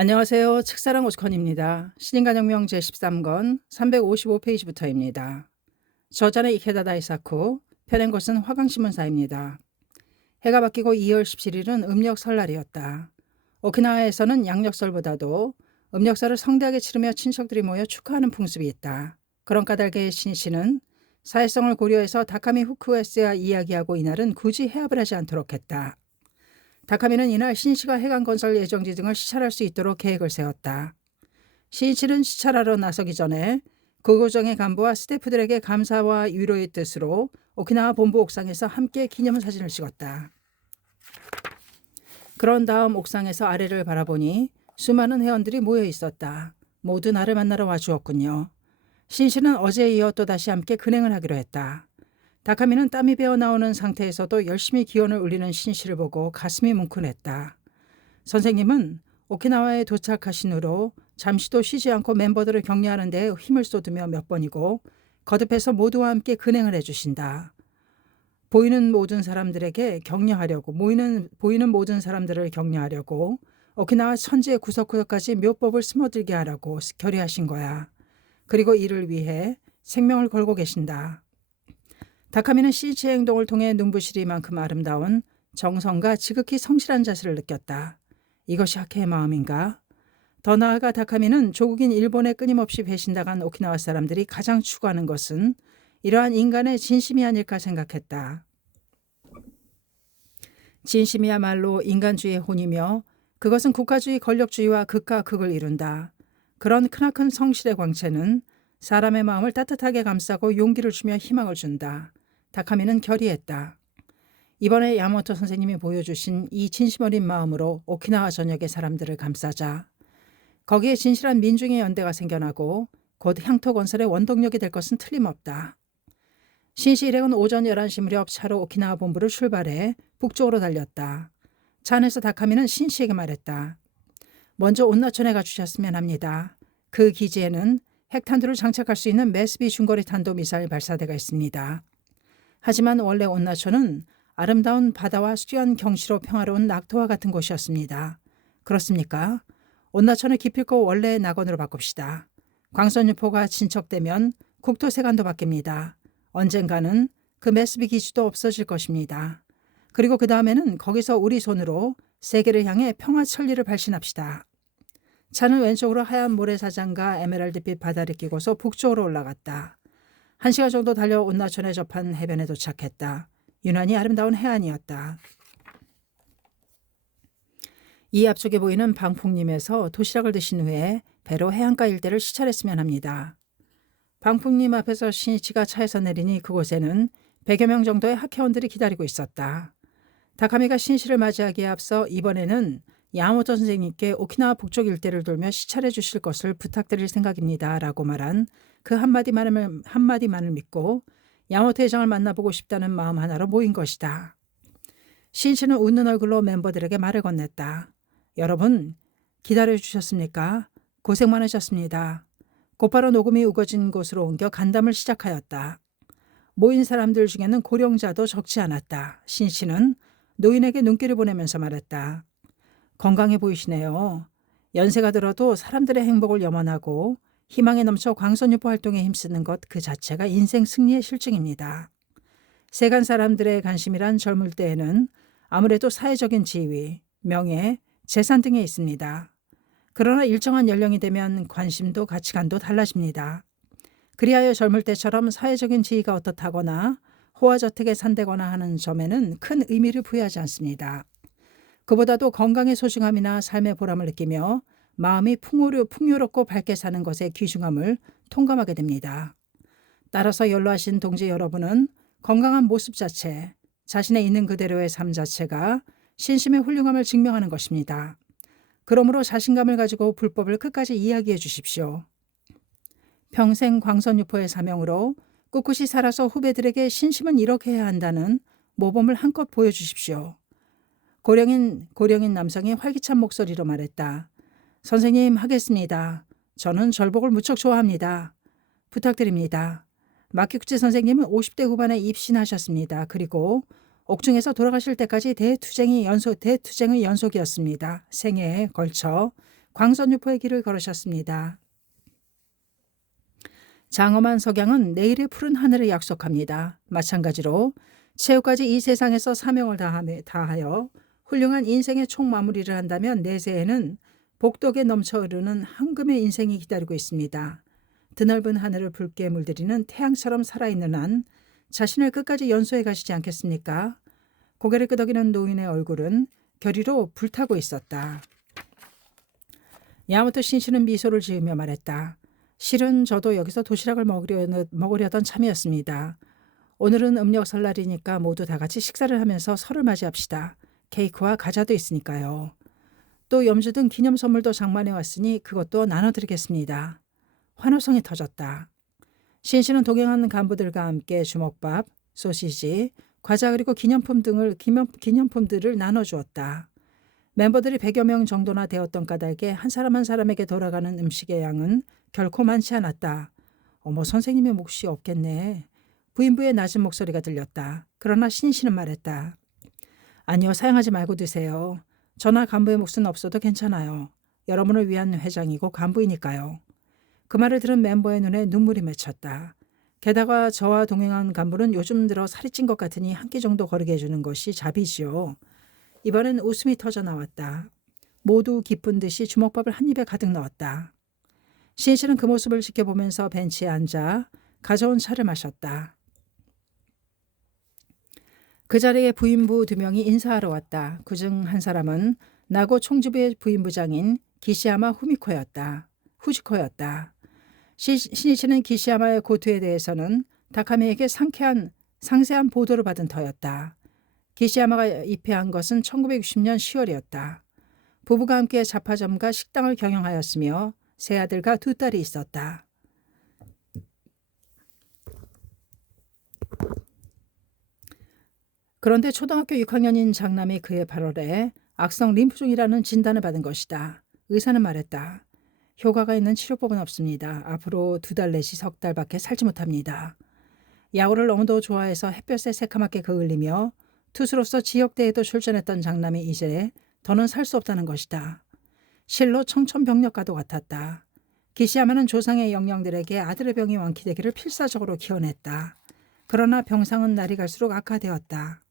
안녕하세요. 책사랑 오스컨입니다. 신인간혁명 제13권 355페이지부터입니다. 저자는 이케다 다이사쿠, 펴낸 것은 화강신문사입니다. 해가 바뀌고 2월 17일은 음력 설날이었다. 오키나와에서는 양력설보다도 음력설을 성대하게 치르며 친척들이 모여 축하하는 풍습이 있다. 그런 까닭에 신씨는 사회성을 고려해서 다카미 후쿠에스와 이야기하고 이날은 굳이 해합을 하지 않도록 했다. 다카미는 이날 신씨가 해관건설 예정지 등을 시찰할 수 있도록 계획을 세웠다. 신씨는 시찰하러 나서기 전에 고고정의 간부와 스태프들에게 감사와 위로의 뜻으로 오키나와 본부 옥상에서 함께 기념사진을 찍었다. 그런 다음 옥상에서 아래를 바라보니 수많은 회원들이 모여 있었다. 모두 나를 만나러 와주었군요. 신씨는 어제에 이어 또다시 함께 근행을 하기로 했다. 다카미는 땀이 배어 나오는 상태에서도 열심히 기원을 울리는 신씨를 보고 가슴이 뭉클했다. 선생님은 오키나와에 도착하신 후로 잠시도 쉬지 않고 멤버들을 격려하는 데 힘을 쏟으며 몇 번이고 거듭해서 모두와 함께 근행을 해주신다. 보이는 모든 사람들에게 격려하려고 보이는 모든 사람들을 격려하려고 오키나와 천지의 구석구석까지 묘법을 스며들게 하라고 결의하신 거야. 그리고 이를 위해 생명을 걸고 계신다. 다카미는 신씨의 행동을 통해 눈부시리만큼 아름다운 정성과 지극히 성실한 자세를 느꼈다. 이것이 학회의 마음인가? 더 나아가 다카미는 조국인 일본에 끊임없이 배신당한 오키나와 사람들이 가장 추구하는 것은 이러한 인간의 진심이 아닐까 생각했다. 진심이야말로 인간주의의 혼이며 그것은 국가주의 권력주의와 극과 극을 이룬다. 그런 크나큰 성실의 광채는 사람의 마음을 따뜻하게 감싸고 용기를 주며 희망을 준다. 다카미는 결의했다. 이번에 야마모토 선생님이 보여주신 이 진심 어린 마음으로 오키나와 전역의 사람들을 감싸자. 거기에 진실한 민중의 연대가 생겨나고 곧 향토 건설의 원동력이 될 것은 틀림없다. 신씨 일행은 오전 11시 무렵 차로 오키나와 본부를 출발해 북쪽으로 달렸다. 차 안에서 다카미는 신씨에게 말했다. 먼저 온나촌에 가주셨으면 합니다. 그 기지에는 핵탄두를 장착할 수 있는 메스비 중거리 탄도미사일 발사대가 있습니다. 하지만 원래 온나촌은 아름다운 바다와 수려한 경치로 평화로운 낙토와 같은 곳이었습니다. 그렇습니까? 온나촌을 기필코 원래의 낙원으로 바꿉시다. 광선유포가 진척되면 국토세관도 바뀝니다. 언젠가는 그 메스비 기지도 없어질 것입니다. 그리고 그 다음에는 거기서 우리 손으로 세계를 향해 평화천리를 발신합시다. 차는 왼쪽으로 하얀 모래사장과 에메랄드빛 바다를 끼고서 북쪽으로 올라갔다. 1시간 정도 달려 온나촌에 접한 해변에 도착했다. 유난히 아름다운 해안이었다. 이 앞쪽에 보이는 방풍림에서 도시락을 드신 후에 배로 해안가 일대를 시찰했으면 합니다. 방풍림 앞에서 신이치가 차에서 내리니 그곳에는 100여 명 정도의 학회원들이 기다리고 있었다. 다카미가 신씨를 맞이하기에 앞서 이번에는 야마모토 선생님께 오키나와 북쪽 일대를 돌며 시찰해 주실 것을 부탁드릴 생각입니다. 라고 말한 그 한마디만을 믿고 야마모토 회장을 만나보고 싶다는 마음 하나로 모인 것이다. 신씨는 웃는 얼굴로 멤버들에게 말을 건넸다. 여러분, 기다려주셨습니까? 고생 많으셨습니다. 곧바로 녹음이 우거진 곳으로 옮겨 간담을 시작하였다. 모인 사람들 중에는 고령자도 적지 않았다. 신씨는 노인에게 눈길을 보내면서 말했다. 건강해 보이시네요. 연세가 들어도 사람들의 행복을 염원하고 희망에 넘쳐 광선유포 활동에 힘쓰는 것 그 자체가 인생 승리의 실증입니다. 세간 사람들의 관심이란 젊을 때에는 아무래도 사회적인 지위, 명예, 재산 등에 있습니다. 그러나 일정한 연령이 되면 관심도 가치관도 달라집니다. 그리하여 젊을 때처럼 사회적인 지위가 어떻다거나 호화저택에 산다거나 하는 점에는 큰 의미를 부여하지 않습니다. 그보다도 건강의 소중함이나 삶의 보람을 느끼며 마음이 풍요롭고 밝게 사는 것의 귀중함을 통감하게 됩니다. 따라서 연로하신 동지 여러분은 건강한 모습 자체, 자신의 있는 그대로의 삶 자체가 신심의 훌륭함을 증명하는 것입니다. 그러므로 자신감을 가지고 불법을 끝까지 이야기해 주십시오. 평생 광선유포의 사명으로 꿋꿋이 살아서 후배들에게 신심은 이렇게 해야 한다는 모범을 한껏 보여주십시오. 고령인 남성이 활기찬 목소리로 말했다. 선생님, 하겠습니다. 저는 절복을 무척 좋아합니다. 부탁드립니다. 마키구치 선생님은 50대 후반에 입신하셨습니다. 그리고 옥중에서 돌아가실 때까지 대투쟁의 연속이었습니다. 생애에 걸쳐 광선유포의 길을 걸으셨습니다. 장엄한 석양은 내일의 푸른 하늘을 약속합니다. 마찬가지로 최후까지 이 세상에서 사명을 다하여 훌륭한 인생의 총마무리를 한다면 내세에는 복덕에 넘쳐 흐르는 황금의 인생이 기다리고 있습니다. 드넓은 하늘을 붉게 물들이는 태양처럼 살아있는 한 자신을 끝까지 연소해 가시지 않겠습니까? 고개를 끄덕이는 노인의 얼굴은 결의로 불타고 있었다. 야마토 신씨는 미소를 지으며 말했다. 실은 저도 여기서 도시락을 먹으려던 참이었습니다. 오늘은 음력 설날이니까 모두 다 같이 식사를 하면서 설을 맞이합시다. 케이크와 과자도 있으니까요. 또 염주 등 기념 선물도 장만해 왔으니 그것도 나눠드리겠습니다. 환호성이 터졌다. 신씨는 동행하는 간부들과 함께 주먹밥, 소시지, 과자 그리고 기념품들을 나눠주었다. 멤버들이 100여 명 정도나 되었던 까닭에 한 사람 한 사람에게 돌아가는 음식의 양은 결코 많지 않았다. 어머, 선생님의 몫이 없겠네. 부인부의 낮은 목소리가 들렸다. 그러나 신씨는 말했다. 아니요, 사양하지 말고 드세요. 저나 간부의 몫은 없어도 괜찮아요. 여러분을 위한 회장이고 간부이니까요. 그 말을 들은 멤버의 눈에 눈물이 맺혔다. 게다가 저와 동행한 간부는 요즘 들어 살이 찐 것 같으니 한 끼 정도 거르게 해주는 것이 자비지요. 이번엔 웃음이 터져 나왔다. 모두 기쁜 듯이 주먹밥을 한 입에 가득 넣었다. 신씨는 그 모습을 지켜보면서 벤치에 앉아 가져온 차를 마셨다. 그 자리에 부인부 2명이 인사하러 왔다. 그중 한 사람은 나고 총지부의 부인부장인 기시야마 후지코였다. 신이치는 기시야마의 고투에 대해서는 다카미에게 상세한 보도를 받은 터였다. 기시야마가 입회한 것은 1960년 10월이었다. 부부가 함께 잡화점과 식당을 경영하였으며 세 아들과 2딸이 있었다. 그런데 초등학교 6학년인 장남이 그해 8월에 악성 림프종이라는 진단을 받은 것이다. 의사는 말했다. 효과가 있는 치료법은 없습니다. 앞으로 2달 내지 석 달밖에 살지 못합니다. 야구를 너무도 좋아해서 햇볕에 새카맣게 그을리며 투수로서 지역대회도 출전했던 장남이 이제 더는 살 수 없다는 것이다. 실로 청천벽력과도 같았다. 기시야마는 조상의 영령들에게 아들의 병이 완쾌되기를 필사적으로 기원했다. 그러나 병상은 날이 갈수록 악화되었다.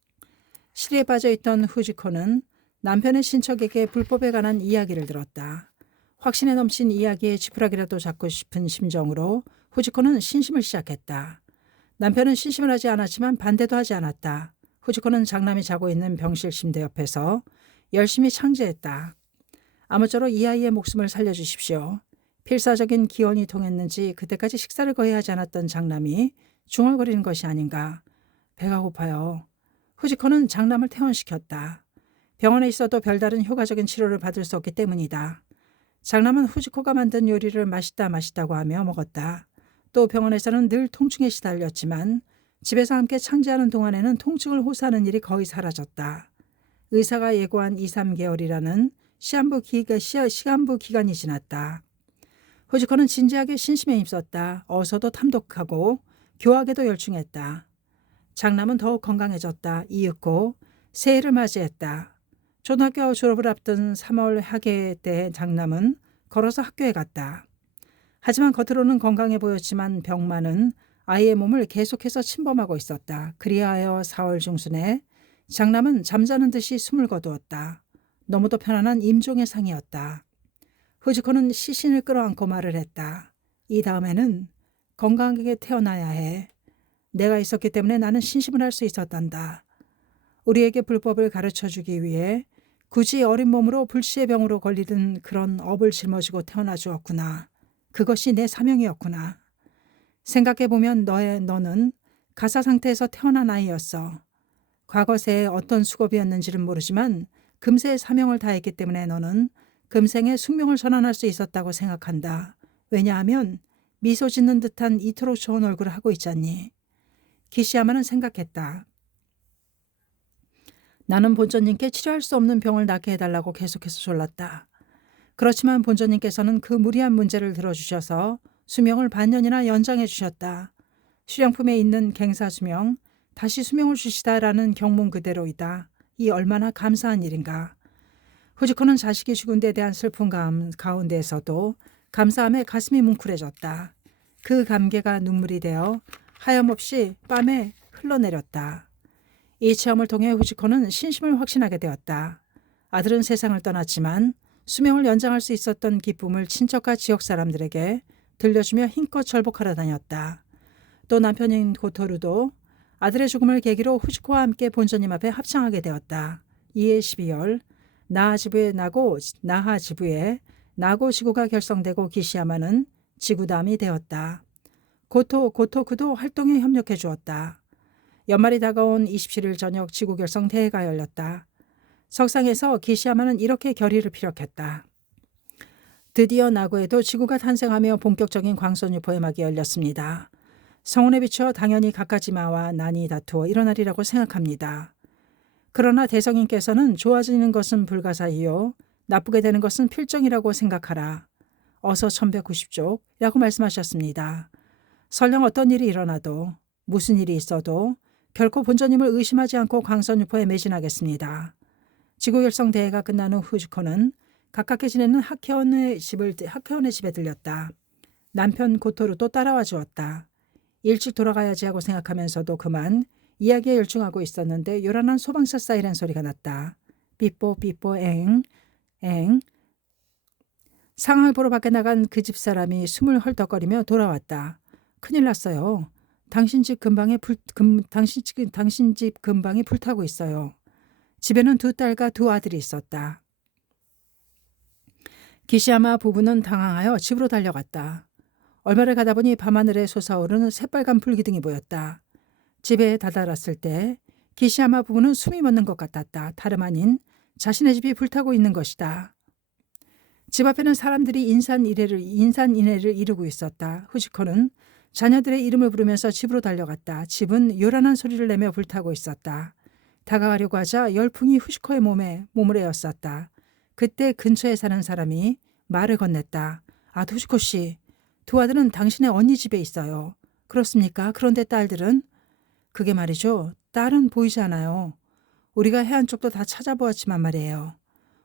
실에 빠져있던 후지코는 남편의 친척에게 불법에 관한 이야기를 들었다. 확신에 넘친 이야기에 지푸라기라도 잡고 싶은 심정으로 후지코는 신심을 시작했다. 남편은 신심을 하지 않았지만 반대도 하지 않았다. 후지코는 장남이 자고 있는 병실 침대 옆에서 열심히 창제했다. 아무쪼록 이 아이의 목숨을 살려주십시오. 필사적인 기원이 통했는지 그때까지 식사를 거의 하지 않았던 장남이 중얼거리는 것이 아닌가. 배가 고파요. 후지코는 장남을 퇴원시켰다. 병원에 있어도 별다른 효과적인 치료를 받을 수 없기 때문이다. 장남은 후지코가 만든 요리를 맛있다고 하며 먹었다. 또 병원에서는 늘 통증에 시달렸지만 집에서 함께 창제하는 동안에는 통증을 호소하는 일이 거의 사라졌다. 의사가 예고한 2, 3개월이라는 시간부 기간이 지났다. 후지코는 진지하게 신심에 힘썼다. 어서도 탐독하고 교학에도 열중했다. 장남은 더욱 건강해졌다. 이윽고 새해를 맞이했다. 초등학교 졸업을 앞둔 3월 학예 때 장남은 걸어서 학교에 갔다. 하지만 겉으로는 건강해 보였지만 병만은 아이의 몸을 계속해서 침범하고 있었다. 그리하여 4월 중순에 장남은 잠자는 듯이 숨을 거두었다. 너무도 편안한 임종의 상이었다. 후지코는 시신을 끌어안고 말을 했다. 이 다음에는 건강하게 태어나야 해. 내가 있었기 때문에 나는 신심을 할 수 있었단다. 우리에게 불법을 가르쳐주기 위해 굳이 어린 몸으로 불치의 병으로 걸리던 그런 업을 짊어지고 태어나 주었구나. 그것이 내 사명이었구나. 생각해보면 너는 가사 상태에서 태어난 아이였어. 과거 세에 어떤 수고비였는지는 모르지만 금세의 사명을 다했기 때문에 너는 금생의 숙명을 전환할 수 있었다고 생각한다. 왜냐하면 미소 짓는 듯한 이토록 좋은 얼굴을 하고 있잖니. 기시야마는 생각했다. 나는 본전님께 치료할 수 없는 병을 낫게 해달라고 계속해서 졸랐다. 그렇지만 본전님께서는 그 무리한 문제를 들어주셔서 수명을 반년이나 연장해 주셨다. 수령품에 있는 갱사수명, 다시 수명을 주시다라는 경문 그대로이다. 이 얼마나 감사한 일인가. 후지코는 자식이 죽은 데 대한 슬픈 가운데에서도 감사함에 가슴이 뭉클해졌다. 그 감개가 눈물이 되어 하염없이 뺨에 흘러내렸다. 이 체험을 통해 후지코는 신심을 확신하게 되었다. 아들은 세상을 떠났지만 수명을 연장할 수 있었던 기쁨을 친척과 지역 사람들에게 들려주며 힘껏 절복하러 다녔다. 또 남편인 고토루도 아들의 죽음을 계기로 후지코와 함께 본전님 앞에 합창하게 되었다. 이해 12월 나하지부에 나고 지구가 결성되고 기시야마는 지구담이 되었다. 고토쿠도 활동에 협력해 주었다. 연말이 다가온 27일 저녁 지구 결성 대회가 열렸다. 석상에서 기시야마는 이렇게 결의를 피력했다. 드디어 나고에도 지구가 탄생하며 본격적인 광선 유포의 막이 열렸습니다. 성운에 비추어 당연히 가까지마와 난이 다투어 일어나리라고 생각합니다. 그러나 대성인께서는 좋아지는 것은 불가사이요 나쁘게 되는 것은 필정이라고 생각하라. 어서 1190쪽이라고 말씀하셨습니다. 설령 어떤 일이 일어나도 무슨 일이 있어도 결코 본전님을 의심하지 않고 광선유포에 매진하겠습니다. 지구결성 대회가 끝난 후 후지코는 가깝게 지내는 하케온의 집에 들렸다. 남편 고토루도 따라와 주었다. 일찍 돌아가야지 하고 생각하면서도 그만 이야기에 열중하고 있었는데 요란한 소방차 사이렌 소리가 났다. 삐뽀 삐뽀 엥. 상황을 보러 밖에 나간 그 집사람이 숨을 헐떡거리며 돌아왔다. 큰일 났어요. 당신 집 근방에 불타고 있어요. 집에는 두 딸과 두 아들이 있었다. 기시야마 부부는 당황하여 집으로 달려갔다. 얼마를 가다 보니 밤하늘에 솟아오르는 새빨간 불기둥이 보였다. 집에 다다랐을 때 기시야마 부부는 숨이 멎는 것 같았다. 다름 아닌 자신의 집이 불타고 있는 것이다. 집 앞에는 사람들이 인산인해를 이루고 있었다. 후지코는 자녀들의 이름을 부르면서 집으로 달려갔다. 집은 요란한 소리를 내며 불타고 있었다. 다가가려고 하자 열풍이 후지코의 몸에 몸을 에웠었다. 그때 근처에 사는 사람이 말을 건넸다. 아, 후지코 씨, 두 아들은 당신의 언니 집에 있어요. 그렇습니까? 그런데 딸들은? 그게 말이죠. 딸은 보이지 않아요. 우리가 해안 쪽도 다 찾아보았지만 말이에요.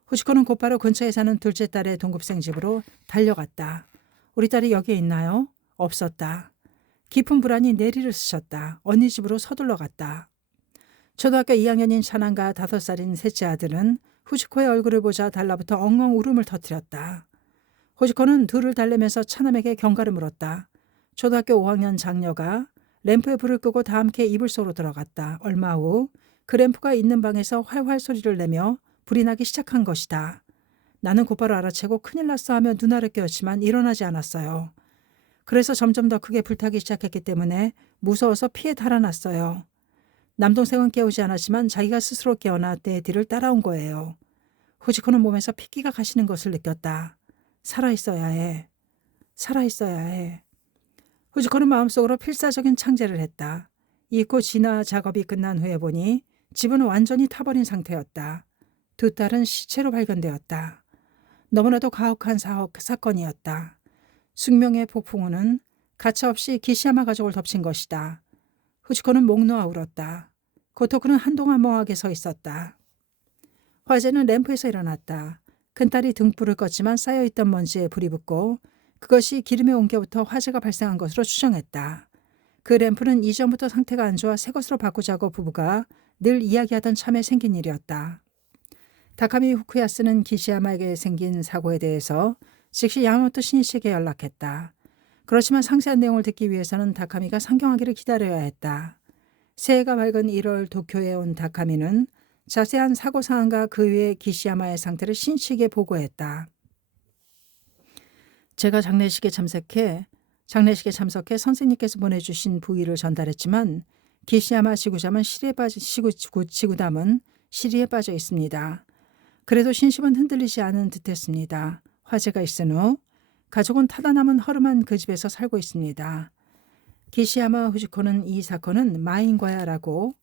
후지코는 곧바로 근처에 사는 둘째 딸의 동급생 집으로 달려갔다. 우리 딸이 여기에 있나요? 없었다. 깊은 불안이 내리를 스쳤다. 언니 집으로 서둘러 갔다. 초등학교 2학년인 차남과 5살인 셋째 아들은 후지코의 얼굴을 보자 달라붙어 엉엉 울음을 터뜨렸다. 후지코는 둘을 달래면서 차남에게 경가를 물었다. 초등학교 5학년 장녀가 램프에 불을 끄고 다 함께 이불 속으로 들어갔다. 얼마 후 그 램프가 있는 방에서 활활 소리를 내며 불이 나기 시작한 것이다. 나는 곧바로 알아채고 큰일 났어 하며 누나를 깨웠지만 일어나지 않았어요. 그래서 점점 더 크게 불타기 시작했기 때문에 무서워서 피해 달아났어요. 남동생은 깨우지 않았지만 자기가 스스로 깨어나 내 뒤를 따라온 거예요. 후지코는 몸에서 핏기가 가시는 것을 느꼈다. 살아있어야 해. 살아있어야 해. 후지코는 마음속으로 필사적인 창제를 했다. 잊고 진화 작업이 끝난 후에 보니 집은 완전히 타버린 상태였다. 두 딸은 시체로 발견되었다. 너무나도 가혹한 사건이었다. 숙명의 폭풍우는 가차없이 기시야마 가족을 덮친 것이다. 후지코는 목 놓아 울었다. 고토쿠는 한동안 멍하게 서 있었다. 화재는 램프에서 일어났다. 큰딸이 등불을 껐지만 쌓여있던 먼지에 불이 붙고 그것이 기름에 옮겨부터 화재가 발생한 것으로 추정했다. 그 램프는 이전부터 상태가 안 좋아 새 것으로 바꾸자고 부부가 늘 이야기하던 참에 생긴 일이었다. 다카미 후쿠야스는 기시야마에게 생긴 사고에 대해서 즉시 야마모토 신이치에게 연락했다. 그렇지만 상세한 내용을 듣기 위해서는 다카미가 상경하기를 기다려야 했다. 새해가 밝은 1월 도쿄에 온 다카미는 자세한 사고 상황과 그 후에 기시야마의 상태를 신이치에게 보고했다. 제가 장례식에 참석해 선생님께서 보내주신 부위를 전달했지만 기시야마 지구담은 시리에 빠져 있습니다. 그래도 신심은 흔들리지 않은 듯했습니다. 화재가 있은 후 가족은 타다 남은 허름한 그 집에서 살고 있습니다. 기시야마 후지코는 이 사건은 마인과야라고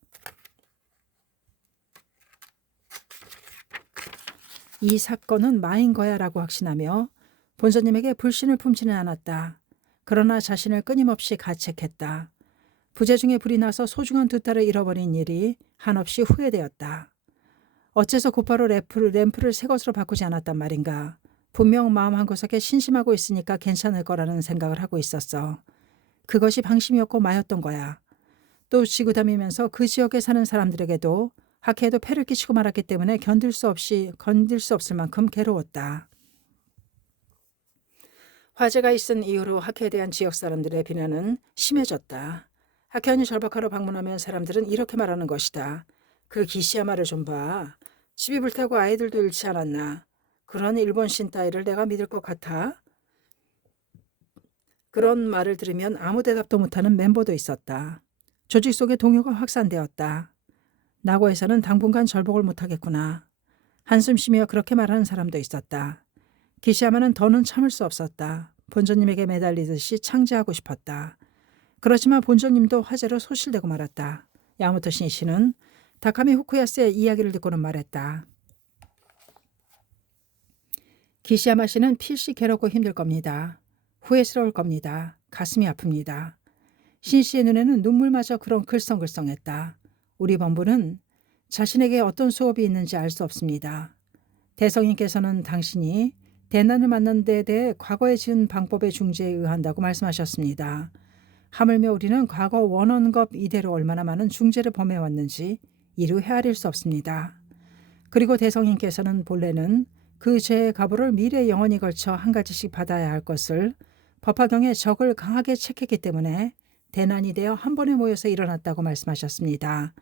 확신하며 본서님에게 불신을 품지는 않았다. 그러나 자신을 끊임없이 가책했다. 부재 중에 불이 나서 소중한 두 딸을 잃어버린 일이 한없이 후회되었다. 어째서 곧바로 램프를 새 것으로 바꾸지 않았단 말인가. 분명 마음 한구석에 신심하고 있으니까 괜찮을 거라는 생각을 하고 있었어. 그것이 방심이었고 마였던 거야. 또 지구 다니면서 그 지역에 사는 사람들에게도 학회에도 폐를 끼치고 말았기 때문에 견딜 수 없을 만큼 괴로웠다. 화재가 있은 이후로 학회에 대한 지역 사람들의 비난은 심해졌다. 학회원이 절박하러 방문하면 사람들은 이렇게 말하는 것이다. 그 기시야마를 좀 봐. 집이 불타고 아이들도 잃지 않았나. 그런 일본 신 따위를 내가 믿을 것 같아? 그런 말을 들으면 아무 대답도 못하는 멤버도 있었다. 조직 속의 동요가 확산되었다. 나고에서는 당분간 절복을 못하겠구나. 한숨 쉬며 그렇게 말하는 사람도 있었다. 기시야마는 더는 참을 수 없었다. 본조님에게 매달리듯이 창제하고 싶었다. 그렇지만 본조님도 화재로 소실되고 말았다. 야마토 신이시는 다카미 후쿠야스의 이야기를 듣고는 말했다. 기시야마 씨는 필시 괴롭고 힘들 겁니다. 후회스러울 겁니다. 가슴이 아픕니다. 신 씨의 눈에는 눈물마저 그런 글썽글썽했다. 우리 본부는 자신에게 어떤 수업이 있는지 알 수 없습니다. 대성인께서는 당신이 대난을 만난 데 대해 과거에 지은 방법의 중재에 의한다고 말씀하셨습니다. 하물며 우리는 과거 원원급 이대로 얼마나 많은 중재를 범해왔는지 이루 헤아릴 수 없습니다. 그리고 대성인께서는 본래는 그 죄의 가보를 미래 영원히 걸쳐 한 가지씩 받아야 할 것을 법화경에 적을 강하게 책했기 때문에 대난이 되어 한 번에 모여서 일어났다고 말씀하셨습니다.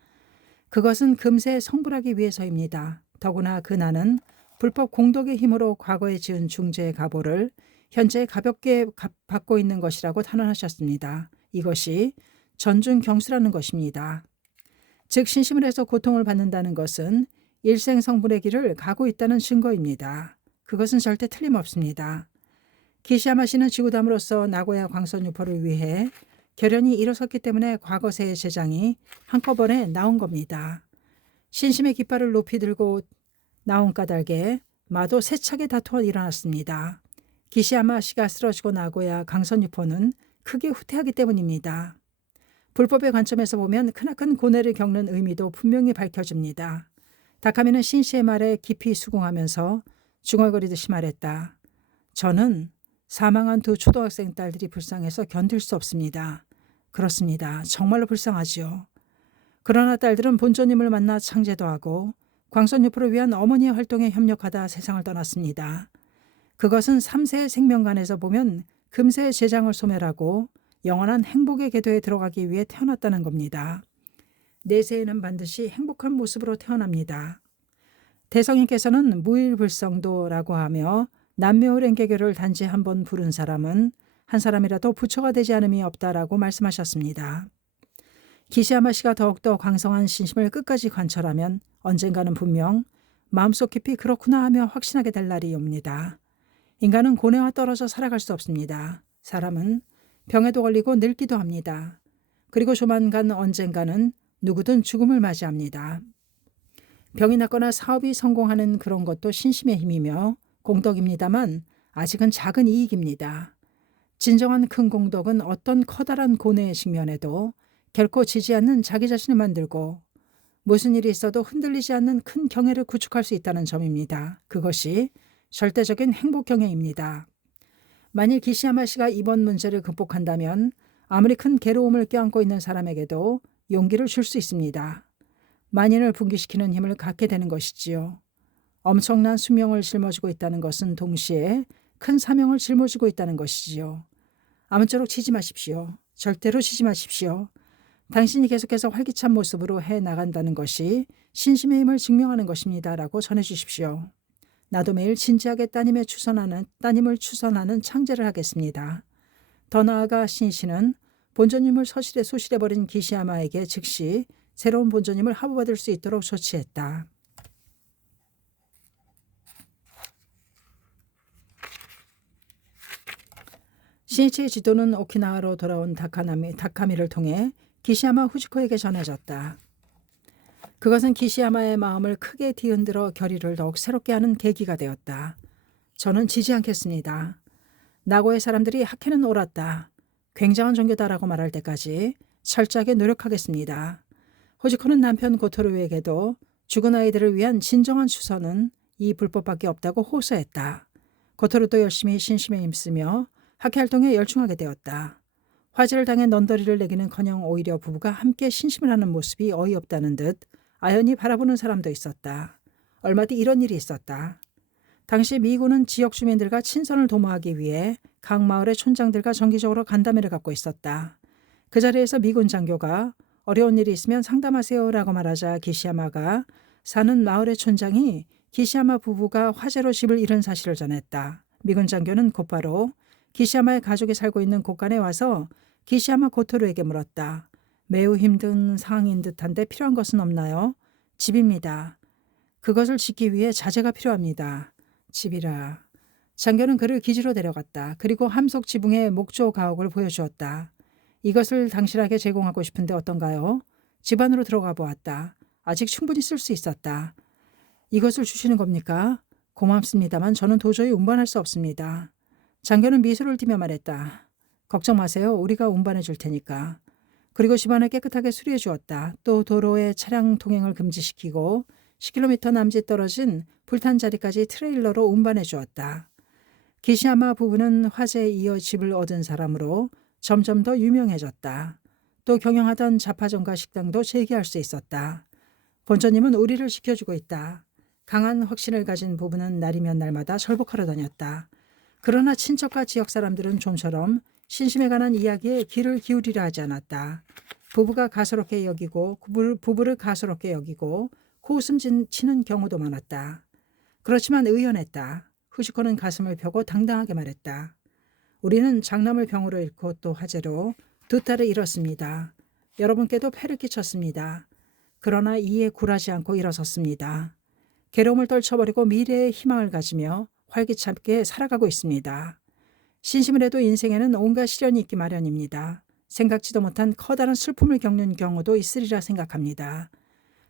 그것은 금세에 성불하기 위해서입니다. 더구나 그 난은 불법 공덕의 힘으로 과거에 지은 중죄의 가보를 현재 가볍게 받고 있는 것이라고 탄원하셨습니다. 이것이 전중경수라는 것입니다. 즉 신심을 해서 고통을 받는다는 것은 일생 성불의 길을 가고 있다는 증거입니다. 그것은 절대 틀림없습니다. 기시야마 씨는 지구담으로서 나고야 광선유포를 위해 결연히 일어섰기 때문에 과거세의 재장이 한꺼번에 나온 겁니다. 신심의 깃발을 높이 들고 나온 까닭에 마도 세차게 다투어 일어났습니다. 기시야마 씨가 쓰러지고 나고야 강선유포는 크게 후퇴하기 때문입니다. 불법의 관점에서 보면 크나큰 고뇌를 겪는 의미도 분명히 밝혀집니다. 다카미는 신 씨의 말에 깊이 수긍하면서 중얼거리듯이 말했다. 저는 사망한 두 초등학생 딸들이 불쌍해서 견딜 수 없습니다. 그렇습니다. 정말로 불쌍하지요. 그러나 딸들은 본조님을 만나 창제도 하고 광선유포를 위한 어머니의 활동에 협력하다 세상을 떠났습니다. 그것은 3세의 생명관에서 보면 금세의 재장을 소멸하고 영원한 행복의 궤도에 들어가기 위해 태어났다는 겁니다. 내세에는 반드시 행복한 모습으로 태어납니다. 대성인께서는 무일불성도라고 하며 남묘을행개교를 단지 한 번 부른 사람은 한 사람이라도 부처가 되지 않음이 없다라고 말씀하셨습니다. 기시야마 씨가 더욱더 광성한 신심을 끝까지 관철하면 언젠가는 분명 마음속 깊이 그렇구나 하며 확신하게 될 날이 옵니다. 인간은 고뇌와 떨어져 살아갈 수 없습니다. 사람은 병에도 걸리고 늙기도 합니다. 그리고 조만간 언젠가는 누구든 죽음을 맞이합니다. 병이 낫거나 사업이 성공하는 그런 것도 신심의 힘이며 공덕입니다만 아직은 작은 이익입니다. 진정한 큰 공덕은 어떤 커다란 고뇌의 직면에도 결코 지지 않는 자기 자신을 만들고 무슨 일이 있어도 흔들리지 않는 큰 경애를 구축할 수 있다는 점입니다. 그것이 절대적인 행복 경애입니다. 만일 기시야마 씨가 이번 문제를 극복한다면 아무리 큰 괴로움을 껴안고 있는 사람에게도 용기를 줄 수 있습니다. 만인을 분기시키는 힘을 갖게 되는 것이지요. 엄청난 수명을 짊어지고 있다는 것은 동시에 큰 사명을 짊어지고 있다는 것이지요. 아무쪼록 치지 마십시오. 절대로 치지 마십시오. 당신이 계속해서 활기찬 모습으로 해나간다는 것이 신심의 힘을 증명하는 것입니다. 라고 전해주십시오. 나도 매일 진지하게 따님을 추선하는 창제를 하겠습니다. 더 나아가 신씨는 본조님을 소실해버린 기시야마에게 즉시 새로운 본조님을 하부받을 수 있도록 조치했다. 신이치의 지도는 오키나와로 돌아온 다카미를 통해 기시야마 후지코에게 전해졌다. 그것은 기시야마의 마음을 크게 뒤흔들어 결의를 더욱 새롭게 하는 계기가 되었다. 저는 지지 않겠습니다. 나고의 사람들이 학회는 옳았다. 굉장한 종교다라고 말할 때까지 철저하게 노력하겠습니다. 후지코는 남편 고토루에게도 죽은 아이들을 위한 진정한 수선은 이 불법밖에 없다고 호소했다. 고토로도 열심히 신심에 힘쓰며 학회활동에 열중하게 되었다. 화제를 당해 넌더리를 내기는커녕 오히려 부부가 함께 신심을 하는 모습이 어이없다는 듯 아연히 바라보는 사람도 있었다. 얼마 뒤 이런 일이 있었다. 당시 미군은 지역 주민들과 친선을 도모하기 위해 각 마을의 촌장들과 정기적으로 간담회를 갖고 있었다. 그 자리에서 미군 장교가 어려운 일이 있으면 상담하세요라고 말하자 기시야마가 사는 마을의 촌장이 기시야마 부부가 화재로 집을 잃은 사실을 전했다. 미군 장교는 곧바로 기시야마의 가족이 살고 있는 곳간에 와서 기시야마 고토로에게 물었다. 매우 힘든 상황인 듯한데 필요한 것은 없나요? 집입니다. 그것을 짓기 위해 자재가 필요합니다. 집이라. 장교는 그를 기지로 데려갔다. 그리고 함석 지붕의 목조 가옥을 보여주었다. 이것을 당신에게 제공하고 싶은데 어떤가요? 집 안으로 들어가 보았다. 아직 충분히 쓸 수 있었다. 이것을 주시는 겁니까? 고맙습니다만 저는 도저히 운반할 수 없습니다. 장교는 미소를 띠며 말했다. 걱정 마세요. 우리가 운반해 줄 테니까. 그리고 집안을 깨끗하게 수리해 주었다. 또 도로에 차량 통행을 금지시키고 10km 남짓 떨어진 불탄 자리까지 트레일러로 운반해 주었다. 기시야마 부부는 화재에 이어 집을 얻은 사람으로 점점 더 유명해졌다. 또 경영하던 잡화점과 식당도 재개할 수 있었다. 본처님은 우리를 지켜주고 있다. 강한 확신을 가진 부부는 날이면 날마다 절복하러 다녔다. 그러나 친척과 지역 사람들은 좀처럼 신심에 관한 이야기에 귀를 기울이려 하지 않았다. 부부를 가소롭게 여기고 코웃음 치는 경우도 많았다. 그렇지만 의연했다. 후지코는 가슴을 펴고 당당하게 말했다. 우리는 장남을 병으로 잃고 또 화재로 두 딸을 잃었습니다. 여러분께도 폐를 끼쳤습니다. 그러나 이에 굴하지 않고 일어섰습니다. 괴로움을 떨쳐버리고 미래의 희망을 가지며 활기차게 살아가고 있습니다. 신심을 해도 인생에는 온갖 시련이 있기 마련입니다. 생각지도 못한 커다란 슬픔을 겪는 경우도 있으리라 생각합니다.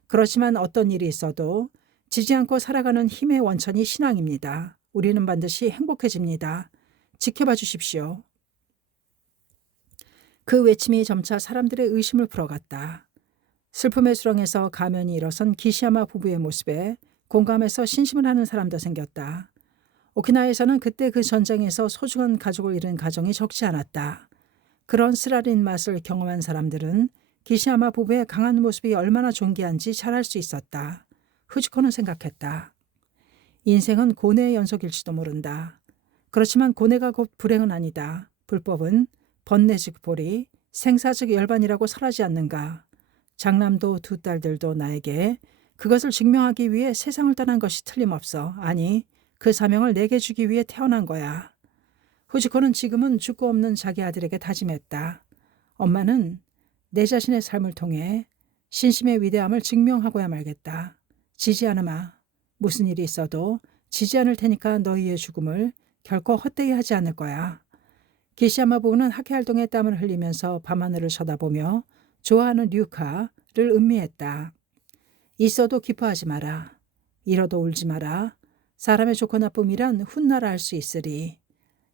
그렇지만 어떤 일이 있어도 지지 않고 살아가는 힘의 원천이 신앙입니다. 우리는 반드시 행복해집니다. 지켜봐 주십시오. 그 외침이 점차 사람들의 의심을 풀어갔다. 슬픔의 수렁에서 가면이 일어선 기시야마 부부의 모습에 공감해서 신심을 하는 사람도 생겼다. 오키나와에서는 그때 그 전쟁에서 소중한 가족을 잃은 가정이 적지 않았다. 그런 쓰라린 맛을 경험한 사람들은 기시야마 부부의 강한 모습이 얼마나 존귀한지 잘 알 수 있었다. 후지코는 생각했다. 인생은 고뇌의 연속일지도 모른다. 그렇지만 고뇌가 곧 불행은 아니다. 불법은 번뇌 즉 보리, 생사 즉 열반이라고 설하지 않는가. 장남도 두 딸들도 나에게 그것을 증명하기 위해 세상을 떠난 것이 틀림없어. 아니, 그 사명을 내게 주기 위해 태어난 거야. 후지코는 지금은 죽고 없는 자기 아들에게 다짐했다. 엄마는 내 자신의 삶을 통해 신심의 위대함을 증명하고야 말겠다. 지지 않으마. 무슨 일이 있어도 지지 않을 테니까 너희의 죽음을 결코 헛되이 하지 않을 거야. 기시야마 부부는 학회활동에 땀을 흘리면서 밤하늘을 쳐다보며 좋아하는 류카를 음미했다. 있어도 기뻐하지 마라. 잃어도 울지 마라. 사람의 좋고 나쁨이란 훗날 알 수 있으리.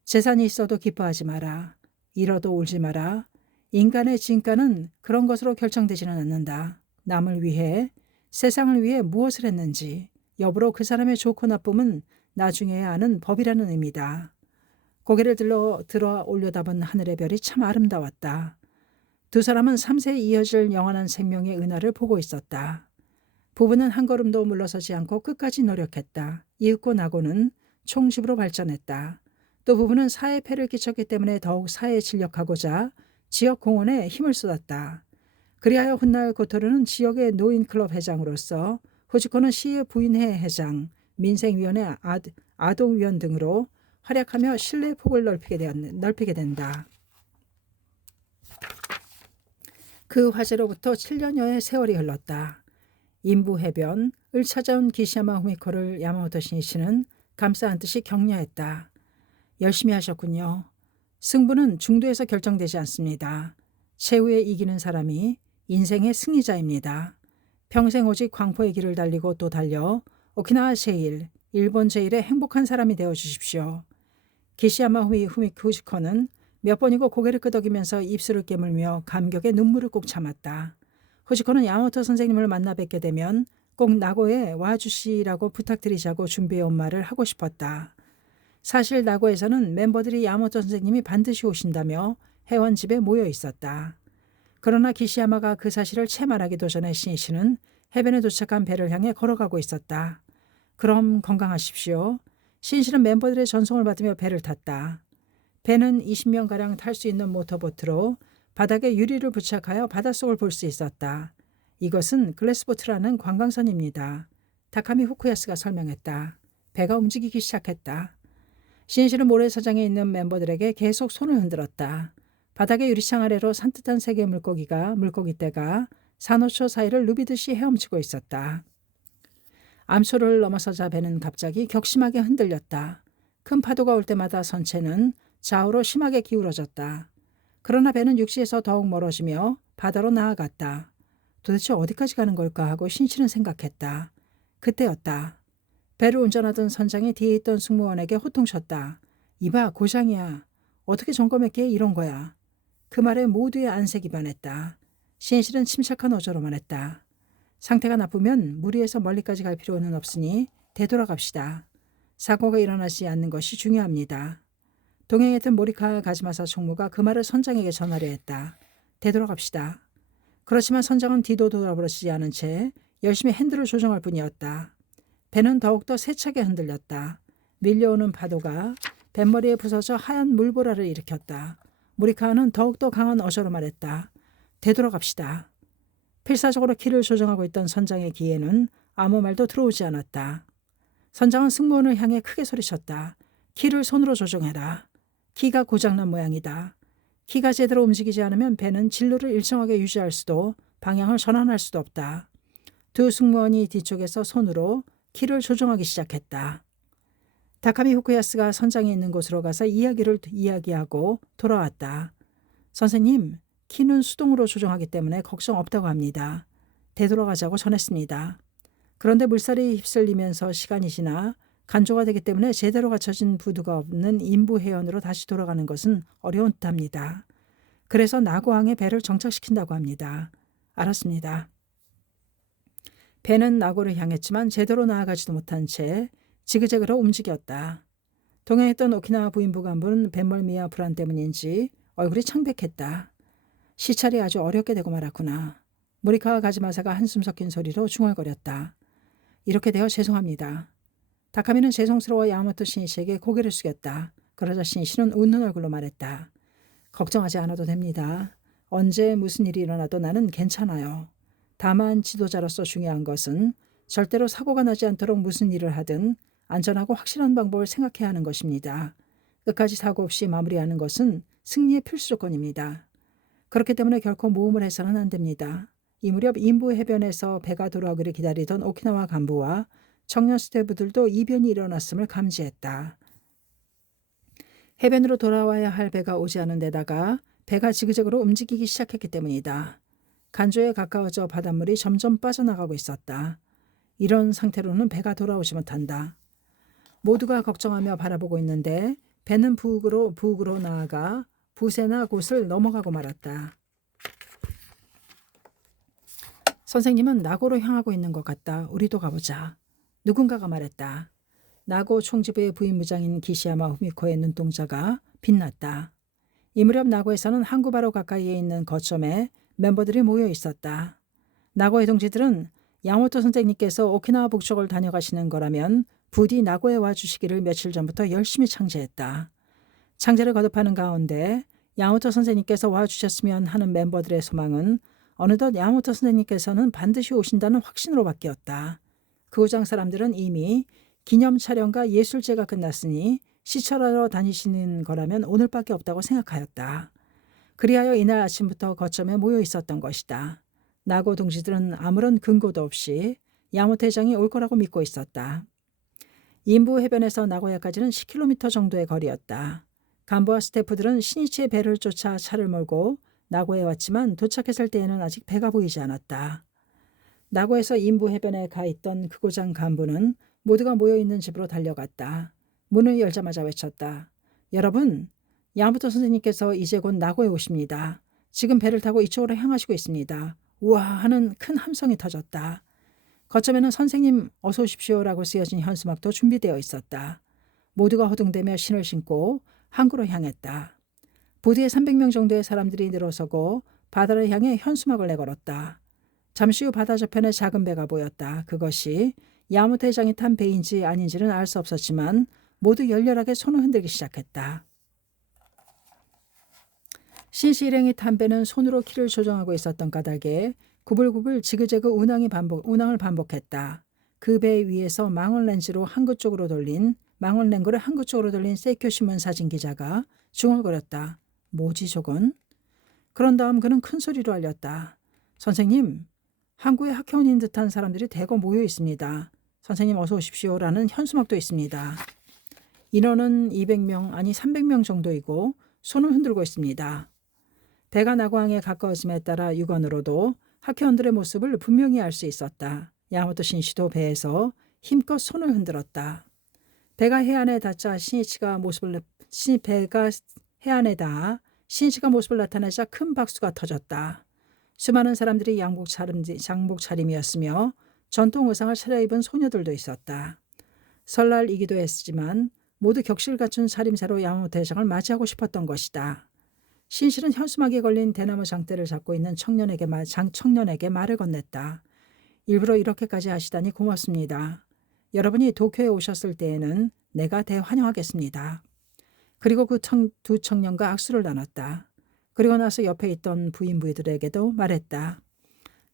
재산이 있어도 기뻐하지 마라. 잃어도 울지 마라. 인간의 진가는 그런 것으로 결정되지는 않는다. 남을 위해, 세상을 위해 무엇을 했는지, 여부로 그 사람의 좋고 나쁨은 나중에야 아는 법이라는 의미다. 고개를 들어 올려다본 하늘의 별이 참 아름다웠다. 두 사람은 3세에 이어질 영원한 생명의 은하를 보고 있었다. 부부는 한 걸음도 물러서지 않고 끝까지 노력했다. 이윽고 나고는 총집으로 발전했다. 또 부부는 사회에 폐를 끼쳤기 때문에 더욱 사회에 진력하고자 지역 공헌에 힘을 쏟았다. 그리하여 훗날 고토로는 지역의 노인클럽 회장으로서, 후지코는 시의 부인회 회장, 민생위원회 아동위원 등으로 활약하며 신뢰의 폭을 넓히게 된다. 그 화재로부터 7년여의 세월이 흘렀다. 인부 해변을 찾아온 기시야마 후미코를 야마모토 신이치는 감싸 안듯이 격려했다. 열심히 하셨군요. 승부는 중도에서 결정되지 않습니다. 최후에 이기는 사람이 인생의 승리자입니다. 평생 오직 광포의 길을 달리고 또 달려 오키나와 제1, 일본 제1의 행복한 사람이 되어 주십시오. 기시야마 후지코는 몇 번이고 고개를 끄덕이면서 입술을 깨물며 감격의 눈물을 꼭 참았다. 후지코는 야마모토 선생님을 만나 뵙게 되면 꼭 나고에 와주시라고 부탁드리자고 준비해온 말을 하고 싶었다. 사실 나고에서는 멤버들이 야마토 선생님이 반드시 오신다며 회원 집에 모여 있었다. 그러나 기시야마가 그 사실을 채 말하기도 전에 신이시는 해변에 도착한 배를 향해 걸어가고 있었다. 그럼 건강하십시오. 신이시는 멤버들의 전송을 받으며 배를 탔다. 배는 20명가량 탈 수 있는 모터보트로 바닥에 유리를 부착하여 바닷속을 볼 수 있었다. 이것은 글래스보트라는 관광선입니다. 다카미 후쿠야스가 설명했다. 배가 움직이기 시작했다. 신이시는 모래사장에 있는 멤버들에게 계속 손을 흔들었다. 바닥의 유리창 아래로 산뜻한 세 개의 물고기떼가 산호초 사이를 누비듯이 헤엄치고 있었다. 암초를 넘어서자 배는 갑자기 격심하게 흔들렸다. 큰 파도가 올 때마다 선체는 좌우로 심하게 기울어졌다. 그러나 배는 육지에서 더욱 멀어지며 바다로 나아갔다. 도대체 어디까지 가는 걸까 하고 신씨는 생각했다. 그때였다. 배를 운전하던 선장이 뒤에 있던 승무원에게 호통쳤다. 이봐, 고장이야. 어떻게 점검했기에 이런 거야. 그 말에 모두의 안색이 변했다. 신실은 침착한 어조로만 했다. 상태가 나쁘면 물 위에서 멀리까지 갈 필요는 없으니 되돌아갑시다. 사고가 일어나지 않는 것이 중요합니다. 동행했던 모리카 가지마사 총무가 그 말을 선장에게 전하려 했다. 되돌아갑시다. 그렇지만 선장은 뒤도 돌아보지 않은 채 열심히 핸들을 조정할 뿐이었다. 배는 더욱더 세차게 흔들렸다. 밀려오는 파도가 뱃머리에 부서져 하얀 물보라를 일으켰다. 모리카는 더욱더 강한 어조로 말했다. 되돌아갑시다. 필사적으로 키를 조정하고 있던 선장의 귀에는 아무 말도 들어오지 않았다. 선장은 승무원을 향해 크게 소리쳤다. 키를 손으로 조정해라. 키가 고장난 모양이다. 키가 제대로 움직이지 않으면 배는 진로를 일정하게 유지할 수도 방향을 전환할 수도 없다. 두 승무원이 뒤쪽에서 손으로 키를 조정하기 시작했다. 다카미 후쿠야스가 선장이 있는 곳으로 가서 이야기하고 돌아왔다. 선생님, 키는 수동으로 조정하기 때문에 걱정 없다고 합니다. 되돌아가자고 전했습니다. 그런데 물살이 휩쓸리면서 시간이 지나 간조가 되기 때문에 제대로 갖춰진 부두가 없는 인부 해연으로 다시 돌아가는 것은 어려운 듯합니다. 그래서 나고항에 배를 정착시킨다고 합니다. 알았습니다. 배는 나고를 향했지만 제대로 나아가지도 못한 채 지그재그로 움직였다. 동행했던 오키나와 부인부 간부는 뱃멀미와 불안 때문인지 얼굴이 창백했다. 시찰이 아주 어렵게 되고 말았구나. 모리카와 가지마사가 한숨 섞인 소리로 중얼거렸다. 이렇게 되어 죄송합니다. 다카미는 죄송스러워 야마토 신이시에게 고개를 숙였다. 그러자 신이시는 웃는 얼굴로 말했다. 걱정하지 않아도 됩니다. 언제 무슨 일이 일어나도 나는 괜찮아요. 다만 지도자로서 중요한 것은 절대로 사고가 나지 않도록 무슨 일을 하든 안전하고 확실한 방법을 생각해야 하는 것입니다. 끝까지 사고 없이 마무리하는 것은 승리의 필수 조건입니다. 그렇기 때문에 결코 모험을 해서는 안 됩니다. 이 무렵 인부 해변에서 배가 돌아오기를 기다리던 오키나와 간부와 청년 스태프들도 이변이 일어났음을 감지했다. 해변으로 돌아와야 할 배가 오지 않은 데다가 배가 지그재그로 움직이기 시작했기 때문이다. 간조에 가까워져 바닷물이 점점 빠져나가고 있었다. 이런 상태로는 배가 돌아오지 못한다. 모두가 걱정하며 바라보고 있는데 배는 북으로 나아가 부세나 곳을 넘어가고 말았다. 선생님은 나고로 향하고 있는 것 같다. 우리도 가보자. 누군가가 말했다. 나고 총지부의 부임부장인 기시야마 후미코의 눈동자가 빛났다. 이 무렵 나고에서는 항구 바로 가까이에 있는 거점에 멤버들이 모여 있었다. 나고의 동지들은 야마토 선생님께서 오키나와 북쪽을 다녀가시는 거라면 부디 나고에 와주시기를 며칠 전부터 열심히 창제했다. 창제를 거듭하는 가운데 야마토 선생님께서 와주셨으면 하는 멤버들의 소망은 어느덧 야마토 선생님께서는 반드시 오신다는 확신으로 바뀌었다. 그 고장 사람들은 이미 기념 촬영과 예술제가 끝났으니 시찰하러 다니시는 거라면 오늘밖에 없다고 생각하였다. 그리하여 이날 아침부터 거점에 모여 있었던 것이다. 나고 동지들은 아무런 근거도 없이 야마토 회장이 올 거라고 믿고 있었다. 인부 해변에서 나고야까지는 10km 정도의 거리였다. 간부와 스태프들은 신이치의 배를 쫓아 차를 몰고 나고에 왔지만 도착했을 때에는 아직 배가 보이지 않았다. 나고에서 인부 해변에 가 있던 크고장 간부는 모두가 모여있는 집으로 달려갔다. 문을 열자마자 외쳤다. 여러분, 야마토 선생님께서 이제 곧 나고에 오십니다. 지금 배를 타고 이쪽으로 향하시고 있습니다. 우와 하는 큰 함성이 터졌다. 거점에는 선생님 어서 오십시오라고 쓰여진 현수막도 준비되어 있었다. 모두가 허둥대며 신을 신고 항구로 향했다. 보드에 300명 정도의 사람들이 늘어서고 바다를 향해 현수막을 내걸었다. 잠시 후 바다 저편에 작은 배가 보였다. 그것이 야마토 대장이 탄 배인지 아닌지는 알 수 없었지만 모두 열렬하게 손을 흔들기 시작했다. 신씨 일행이 탄 배는 손으로 키를 조정하고 있었던 까닭에 구불구불 지그재그 운항을 반복했다. 그 배 위에서 망원 렌즈를 항구 쪽으로 돌린 세이쿄 신문 사진 기자가 중얼거렸다. 뭐지 저건? 그런 다음 그는 큰 소리로 알렸다. 선생님, 항구에 학회원인 듯한 사람들이 대거 모여 있습니다. 선생님 어서 오십시오라는 현수막도 있습니다. 인원은 200명 아니 300명 정도이고 손을 흔들고 있습니다. 배가 나고항에 가까워짐에 따라 육안으로도 학회원들의 모습을 분명히 알 수 있었다. 야마토 신시도 배에서 힘껏 손을 흔들었다. 배가 해안에 닿자 배가 해안에 닿아 신씨가 모습을 나타내자 큰 박수가 터졌다. 수많은 사람들이 양복 차림이었으며 전통 의상을 차려입은 소녀들도 있었다. 설날이기도 했지만 모두 격실 갖춘 차림새로 야마토 대장을 맞이하고 싶었던 것이다. 신실은 현수막에 걸린 대나무 장대를 잡고 있는 청년에게 말을 건넸다. 일부러 이렇게까지 하시다니 고맙습니다. 여러분이 도쿄에 오셨을 때에는 내가 대환영하겠습니다. 그리고 그 두 청년과 악수를 나눴다. 그리고 나서 옆에 있던 부인부들에게도 말했다.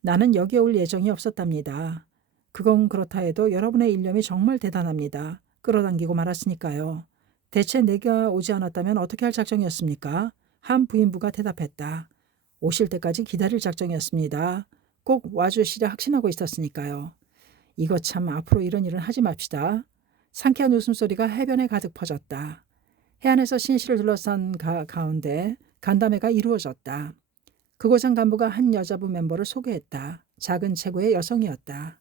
나는 여기 올 예정이 없었답니다. 그건 그렇다 해도 여러분의 일념이 정말 대단합니다. 끌어당기고 말았으니까요. 대체 내가 오지 않았다면 어떻게 할 작정이었습니까? 한 부인부가 대답했다. 오실 때까지 기다릴 작정이었습니다. 꼭 와주시려 확신하고 있었으니까요. 이거 참 앞으로 이런 일은 하지 맙시다. 상쾌한 웃음소리가 해변에 가득 퍼졌다. 해안에서 신시를 둘러싼 가운데 간담회가 이루어졌다. 그고장 간부가 한 여자부 멤버를 소개했다. 작은 체구의 여성이었다.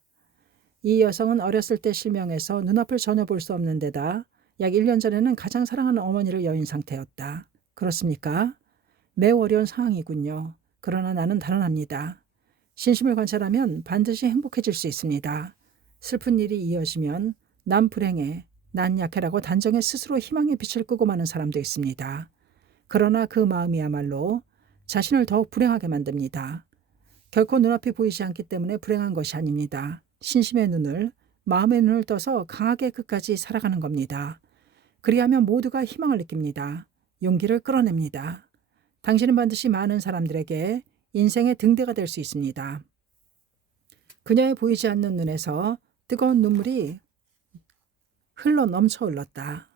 이 여성은 어렸을 때 실명해서 눈앞을 전혀 볼 수 없는 데다 약 1년 전에는 가장 사랑하는 어머니를 여인 상태였다. 그렇습니까? 매우 어려운 상황이군요. 그러나 나는 단언합니다. 신심을 관찰하면 반드시 행복해질 수 있습니다. 슬픈 일이 이어지면 난 불행해, 난 약해라고 단정해 스스로 희망의 빛을 끄고 마는 사람도 있습니다. 그러나 그 마음이야말로 자신을 더욱 불행하게 만듭니다. 결코 눈앞이 보이지 않기 때문에 불행한 것이 아닙니다. 신심의 눈을, 마음의 눈을 떠서 강하게 끝까지 살아가는 겁니다. 그리하면 모두가 희망을 느낍니다. 용기를 끌어냅니다. 당신은 반드시 많은 사람들에게 인생의 등대가 될 수 있습니다. 그녀의 보이지 않는 눈에서 뜨거운 눈물이 흘러 넘쳐 흘렀다.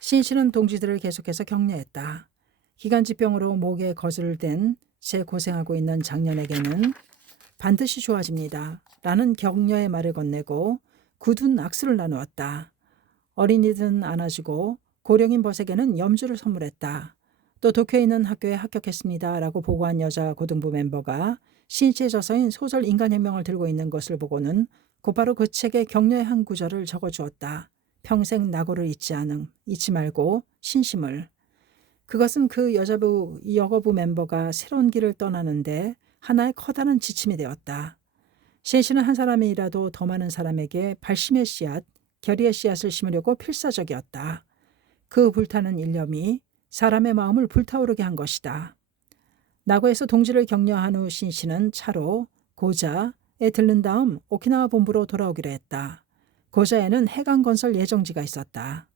신씨는 동지들을 계속해서 격려했다. 기관지병으로 목에 거즈를 댄 채 고생하고 있는 장년에게는 반드시 좋아집니다. 라는 격려의 말을 건네고 굳은 악수를 나누었다. 어린이들은 안아주고 고령인 벗에게는 염주를 선물했다. 또 도쿄에 있는 학교에 합격했습니다. 라고 보고한 여자 고등부 멤버가 신씨의 저서인 소설 인간혁명을 들고 있는 것을 보고는 곧바로 그 책에 격려의 한 구절을 적어주었다. 평생 낙오를 잊지 말고 신심을. 그것은 그 여거부 멤버가 새로운 길을 떠나는데 하나의 커다란 지침이 되었다. 신씨는 한 사람이라도 더 많은 사람에게 발심의 씨앗, 결의의 씨앗을 심으려고 필사적이었다. 그 불타는 일념이 사람의 마음을 불타오르게 한 것이다. 나고에서 동지를 격려한 후 신씨는 차로 고자에 들른 다음 오키나와 본부로 돌아오기로 했다. 고자에는 해강 건설 예정지가 있었다.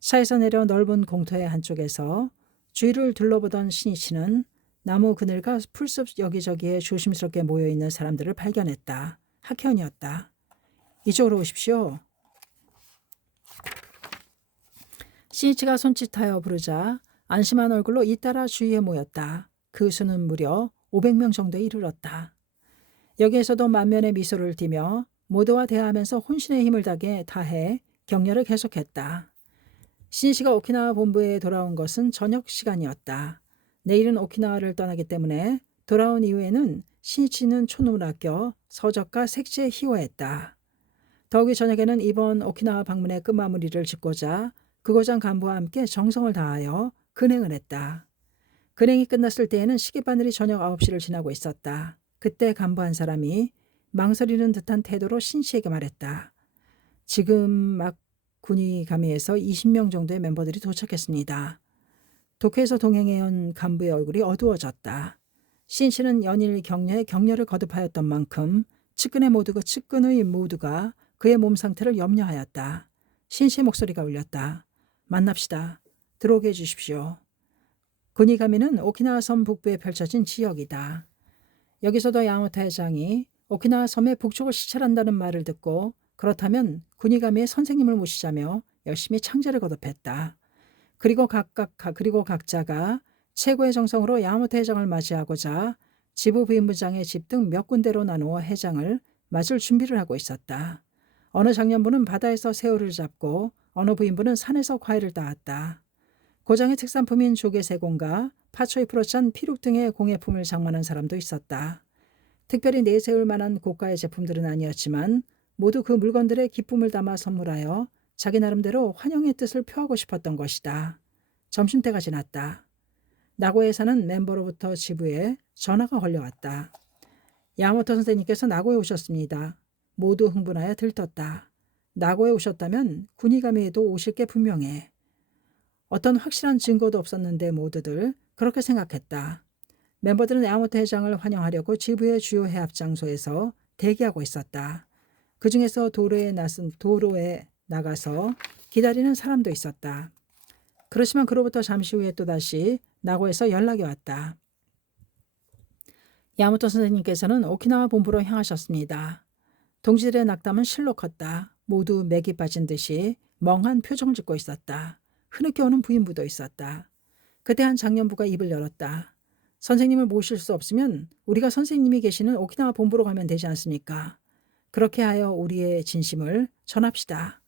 차에서 내려 넓은 공터의 한쪽에서 주위를 둘러보던 신씨는 나무 그늘과 풀숲 여기저기에 조심스럽게 모여있는 사람들을 발견했다. 학회원이었다. 이쪽으로 오십시오. 신이치가 손짓하여 부르자 안심한 얼굴로 잇따라 주위에 모였다. 그 수는 무려 500명 정도에 이르렀다. 여기에서도 만면의 미소를 띠며 모두와 대화하면서 혼신의 힘을 다해 격려를 계속했다. 신씨가 오키나와 본부에 돌아온 것은 저녁 시간이었다. 내일은 오키나와를 떠나기 때문에 돌아온 이후에는 신이치는 촌음을 아껴 서적과 색지에 희화했다. 더욱이 저녁에는 이번 오키나와 방문의 끝마무리를 짓고자 그고장 간부와 함께 정성을 다하여 근행을 했다. 근행이 끝났을 때에는 시계바늘이 저녁 9시를 지나고 있었다. 그때 간부 한 사람이 망설이는 듯한 태도로 신씨에게 말했다. 지금 막 군의감의에서 20명 정도의 멤버들이 도착했습니다. 도쿄에서 동행해온 간부의 얼굴이 어두워졌다. 신씨는 연일 격려에 격려를 거듭하였던 만큼 측근의 모두가 그의 몸 상태를 염려하였다. 신씨의 목소리가 울렸다. 만납시다. 들어오게 해주십시오. 군의감의는 오키나와 섬 북부에 펼쳐진 지역이다. 여기서도 야마모토 회장이 오키나와 섬의 북쪽을 시찰한다는 말을 듣고 그렇다면 군의감의의 선생님을 모시자며 열심히 창제를 거듭했다. 그리고 각자가 최고의 정성으로 야마모토 회장을 맞이하고자 지부 부인부장의 집 등 몇 군데로 나누어 회장을 맞을 준비를 하고 있었다. 어느 장년부는 바다에서 새우를 잡고 어느 부인부는 산에서 과일을 따왔다. 고장의 특산품인 조개세공과 파초이 프로찬 피룩 등의 공예품을 장만한 사람도 있었다. 특별히 내세울 만한 고가의 제품들은 아니었지만 모두 그 물건들의 기쁨을 담아 선물하여 자기 나름대로 환영의 뜻을 표하고 싶었던 것이다. 점심때가 지났다. 나고야에 사는 멤버로부터 지부에 전화가 걸려왔다. 야마모토 선생님께서 나고야에 오셨습니다. 모두 흥분하여 들떴다. 나고야에 오셨다면 군의감의에도 오실 게 분명해. 어떤 확실한 증거도 없었는데 모두들 그렇게 생각했다. 멤버들은 야마모토 회장을 환영하려고 지부의 주요 해합 장소에서 대기하고 있었다. 그 중에서 도로에 나가서 기다리는 사람도 있었다. 그렇지만 그로부터 잠시 후에 또다시 나고야에서 연락이 왔다. 야마모토 선생님께서는 오키나와 본부로 향하셨습니다. 동지들의 낙담은 실로 컸다. 모두 맥이 빠진 듯이 멍한 표정을 짓고 있었다. 흐느껴 오는 부인부도 있었다. 그때 한 장년부가 입을 열었다. 선생님을 모실 수 없으면 우리가 선생님이 계시는 오키나와 본부로 가면 되지 않습니까? 그렇게 하여 우리의 진심을 전합시다.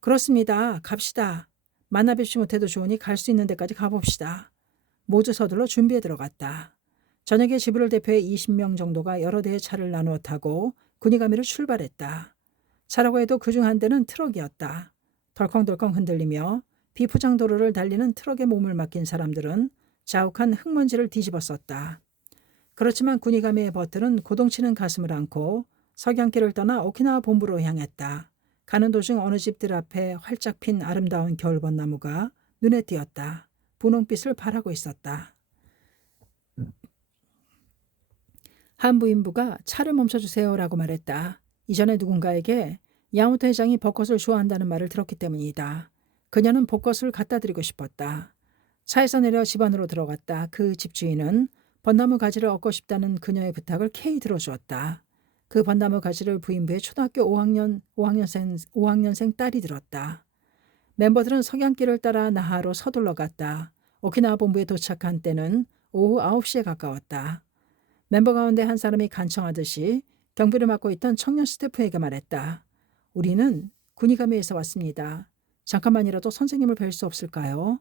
그렇습니다. 갑시다. 만나 뵙지 못해도 좋으니 갈 수 있는 데까지 가봅시다. 모두 서둘러 준비에 들어갔다. 저녁에 지부를 대표해 20명 정도가 여러 대의 차를 나누어 타고 군의감의를 출발했다. 차라고 해도 그중 한 대는 트럭이었다. 덜컹덜컹 흔들리며 비포장 도로를 달리는 트럭에 몸을 맡긴 사람들은 자욱한 흙먼지를 뒤집어 썼다. 그렇지만 군의감의의 버틀은 고동치는 가슴을 안고 석양길을 떠나 오키나와 본부로 향했다. 가는 도중 어느 집들 앞에 활짝 핀 아름다운 겨울벚나무가 눈에 띄었다. 분홍빛을 발하고 있었다. 한 부인부가 차를 멈춰주세요라고 말했다. 이전에 누군가에게 야마모토 회장이 벚꽃을 좋아한다는 말을 들었기 때문이다. 그녀는 벚꽃을 갖다 드리고 싶었다. 차에서 내려 집 안으로 들어갔다. 그 집주인은 벚나무 가지를 얻고 싶다는 그녀의 부탁을 캐이 들어주었다. 그 벚나무 가지를 부인부의 초등학교 5학년생 딸이 들었다. 멤버들은 석양길을 따라 나하로 서둘러 갔다. 오키나와 본부에 도착한 때는 오후 9시에 가까웠다. 멤버 가운데 한 사람이 간청하듯이 경비를 맡고 있던 청년 스태프에게 말했다. 우리는 군의감의에서 왔습니다. 잠깐만이라도 선생님을 뵐 수 없을까요?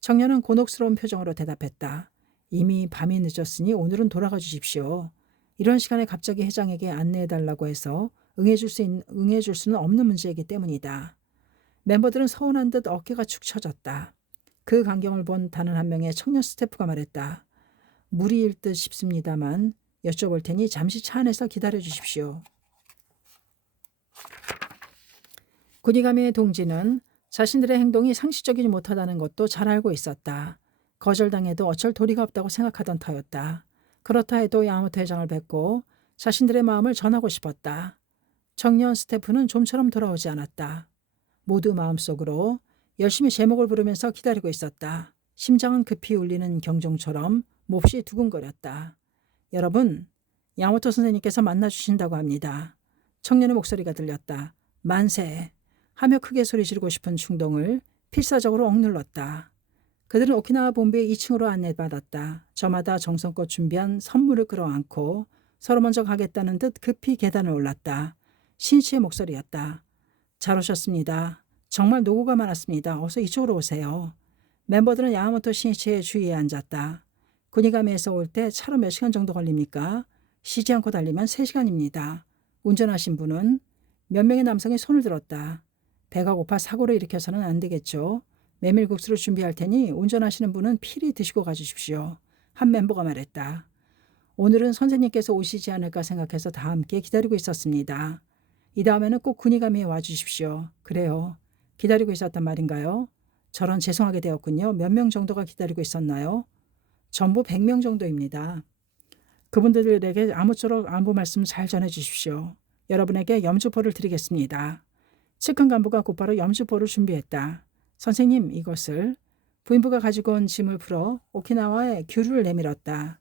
청년은 곤혹스러운 표정으로 대답했다. 이미 밤이 늦었으니 오늘은 돌아가 주십시오. 이런 시간에 갑자기 회장에게 안내해달라고 해서 응해줄 수는 없는 문제이기 때문이다. 멤버들은 서운한 듯 어깨가 축 처졌다. 그 광경을 본 다른 한 명의 청년 스태프가 말했다. 무리일 듯 싶습니다만 여쭤볼 테니 잠시 차 안에서 기다려 주십시오. 군의감의 동지는 자신들의 행동이 상식적이지 못하다는 것도 잘 알고 있었다. 거절당해도 어쩔 도리가 없다고 생각하던 터였다. 그렇다 해도 야마모토 회장을 뵙고 자신들의 마음을 전하고 싶었다. 청년 스태프는 좀처럼 돌아오지 않았다. 모두 마음속으로 열심히 제목을 부르면서 기다리고 있었다. 심장은 급히 울리는 경종처럼 몹시 두근거렸다. 여러분, 야마모토 선생님께서 만나주신다고 합니다. 청년의 목소리가 들렸다. 만세! 하며 크게 소리 지르고 싶은 충동을 필사적으로 억눌렀다. 그들은 오키나와 본부의 2층으로 안내받았다. 저마다 정성껏 준비한 선물을 끌어안고 서로 먼저 가겠다는 듯 급히 계단을 올랐다. 신씨의 목소리였다. 잘 오셨습니다. 정말 노고가 많았습니다. 어서 이쪽으로 오세요. 멤버들은 야마모토 신씨의 주위에 앉았다. 군의감에서 올 때 차로 몇 시간 정도 걸립니까? 쉬지 않고 달리면 3시간입니다. 운전하신 분은 몇 명의 남성이 손을 들었다. 배가 고파 사고를 일으켜서는 안 되겠죠. 메밀국수를 준비할 테니 운전하시는 분은 필히 드시고 가주십시오. 한 멤버가 말했다. 오늘은 선생님께서 오시지 않을까 생각해서 다 함께 기다리고 있었습니다. 이 다음에는 꼭 군의감에 와주십시오. 그래요. 기다리고 있었단 말인가요? 저런 죄송하게 되었군요. 몇 명 정도가 기다리고 있었나요? 전부 100명 정도입니다. 그분들에게 아무쪼록 안부 말씀 잘 전해주십시오. 여러분에게 염주포를 드리겠습니다. 측근 간부가 곧바로 염주포를 준비했다. 선생님, 이것을. 부인부가 가지고 온 짐을 풀어 오키나와에 귤을 내밀었다.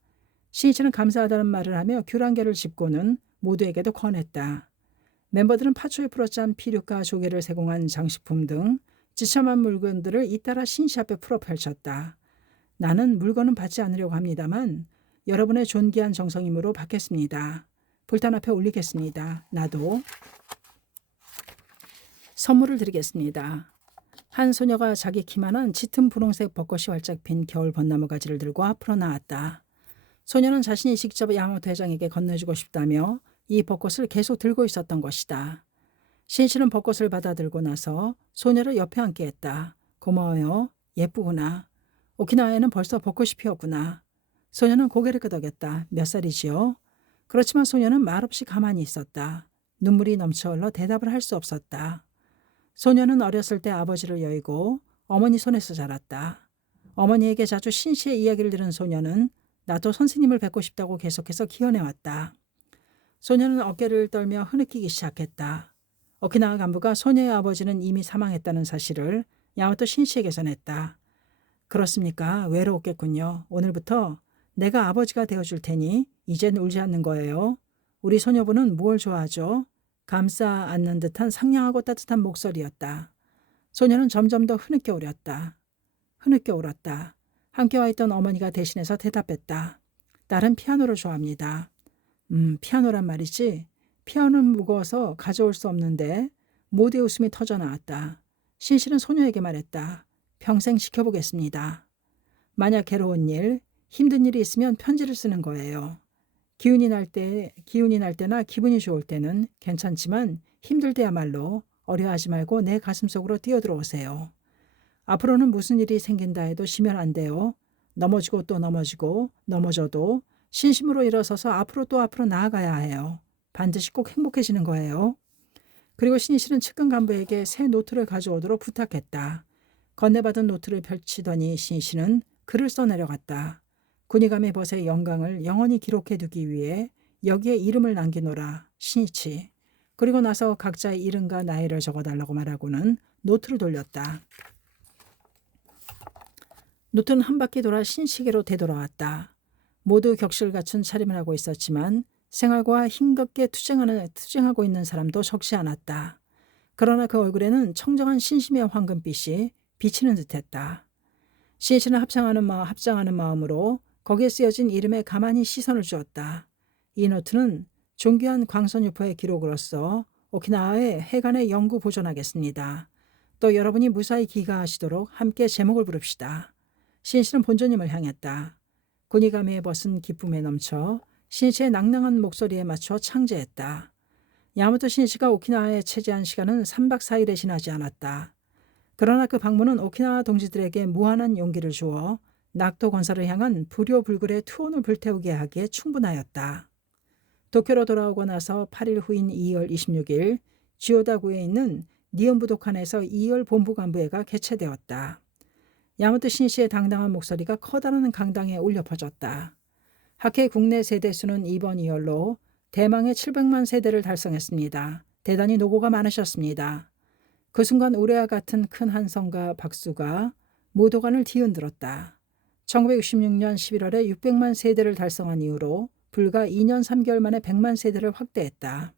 신이치는 감사하다는 말을 하며 귤 한 개를 짚고는 모두에게도 권했다. 멤버들은 파초에 풀어짠 피륙과 조개를 세공한 장식품 등 지참한 물건들을 잇따라 신이치 앞에 풀어 펼쳤다. 나는 물건은 받지 않으려고 합니다만 여러분의 존귀한 정성임으로 받겠습니다. 불단 앞에 올리겠습니다. 나도 선물을 드리겠습니다. 한 소녀가 자기 키만한 짙은 분홍색 벚꽃이 활짝 핀 겨울 벚나무 가지를 들고 앞으로 나왔다. 소녀는 자신이 직접 야마토 회장에게 건네주고 싶다며 이 벚꽃을 계속 들고 있었던 것이다. 신이치는 벚꽃을 받아 들고 나서 소녀를 옆에 앉게 했다. 고마워요. 예쁘구나. 오키나와에는 벌써 벚꽃이 피었구나. 소녀는 고개를 끄덕였다. 몇 살이지요? 그렇지만 소녀는 말없이 가만히 있었다. 눈물이 넘쳐 흘러 대답을 할 수 없었다. 소녀는 어렸을 때 아버지를 여의고 어머니 손에서 자랐다. 어머니에게 자주 신씨의 이야기를 들은 소녀는 나도 선생님을 뵙고 싶다고 계속해서 기원해왔다. 소녀는 어깨를 떨며 흐느끼기 시작했다. 오키나와 간부가 소녀의 아버지는 이미 사망했다는 사실을 야마토 신씨에게 전했다. 그렇습니까? 외로웠겠군요. 오늘부터 내가 아버지가 되어줄 테니 이젠 울지 않는 거예요. 우리 소녀부는 뭘 좋아하죠? 감싸 안는 듯한 상냥하고 따뜻한 목소리였다. 소녀는 점점 더 흐느껴 울었다. 흐느껴 울었다. 함께 와 있던 어머니가 대신해서 대답했다. 딸은 피아노를 좋아합니다. 피아노란 말이지. 피아노는 무거워서 가져올 수 없는데. 모두의 웃음이 터져 나왔다. 신씨는 소녀에게 말했다. 평생 지켜보겠습니다. 만약 괴로운 일, 힘든 일이 있으면 편지를 쓰는 거예요. 기운이 날 때나 기분이 좋을 때는 괜찮지만 힘들 때야말로 어려워하지 말고 내 가슴속으로 뛰어들어오세요. 앞으로는 무슨 일이 생긴다 해도 쉬면 안 돼요. 넘어지고 또 넘어지고 넘어져도 신심으로 일어서서 앞으로 또 앞으로 나아가야 해요. 반드시 꼭 행복해지는 거예요. 그리고 신이치는 측근 간부에게 새 노트를 가져오도록 부탁했다. 건네받은 노트를 펼치더니 신이치는 글을 써내려갔다. 군의감의 벗의 영광을 영원히 기록해두기 위해 여기에 이름을 남기노라. 신이치. 그리고 나서 각자의 이름과 나이를 적어달라고 말하고는 노트를 돌렸다. 노트는 한 바퀴 돌아 신시계로 되돌아왔다. 모두 격식을 갖춘 차림을 하고 있었지만 생활과 힘겹게 투쟁하고 있는 사람도 적지 않았다. 그러나 그 얼굴에는 청정한 신심의 황금빛이 비치는 듯했다. 신이치는 합장하는 마음으로 거기에 쓰여진 이름에 가만히 시선을 주었다. 이 노트는 존귀한 광선유포의 기록으로서 오키나와의 해관에 영구 보존하겠습니다. 또 여러분이 무사히 귀가하시도록 함께 제목을 부릅시다. 신이치는 본尊님을 향했다. 군의감에 벗은 기쁨에 넘쳐 신이치의 낭낭한 목소리에 맞춰 창제했다. 야마토 신이치가 오키나와에 체제한 시간은 3박 4일에 지나지 않았다. 그러나 그 방문은 오키나와 동지들에게 무한한 용기를 주어 낙토 건설을 향한 불효불굴의 투혼을 불태우게 하기에 충분하였다. 도쿄로 돌아오고 나서 8일 후인 2월 26일 지오다구에 있는 니온부도칸에서 2월 본부간부회가 개최되었다. 야마토 신이치의 당당한 목소리가 커다란 강당에 울려 퍼졌다. 학회 국내 세대수는 이번 2월로 대망의 700만 세대를 달성했습니다. 대단히 노고가 많으셨습니다. 그 순간 우레와 같은 큰 한성과 박수가 무도관을 뒤흔들었다. 1966년 11월에 600만 세대를 달성한 이후로 불과 2년 3개월 만에 100만 세대를 확대했다.